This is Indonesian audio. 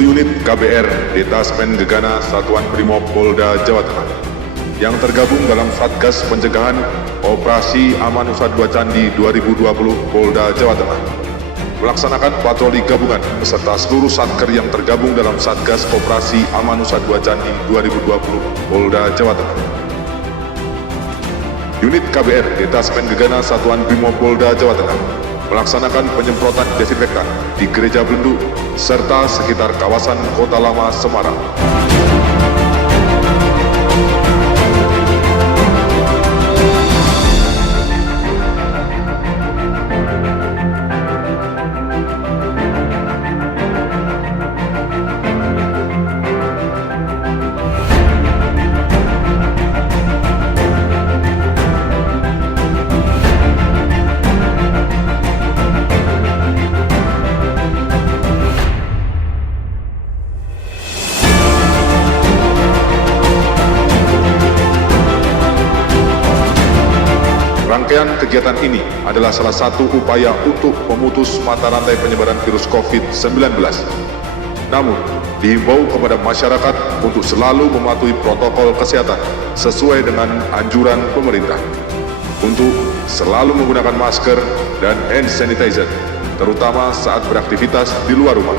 unit KBR Detasmen Gegana Satuan Brimob Polda Jawa Tengah yang tergabung dalam Satgas Pencegahan Operasi Aman Nusa Dua Candi 2020 Polda Jawa Tengah melaksanakan patroli gabungan beserta seluruh satker yang tergabung dalam Satgas Operasi Aman Nusa Dua Candi 2020 Polda Jawa Tengah. Unit KBR Detasmen Gegana Satuan Brimob Polda Jawa Tengah melaksanakan penyemprotan desinfektan di Gereja Belendu serta sekitar kawasan Kota Lama Semarang. Rangkaian kegiatan ini adalah salah satu upaya untuk memutus mata rantai penyebaran virus COVID-19. Namun, dihimbau kepada masyarakat untuk selalu mematuhi protokol kesehatan sesuai dengan anjuran pemerintah. Untuk selalu menggunakan masker dan hand sanitizer, terutama saat beraktivitas di luar rumah.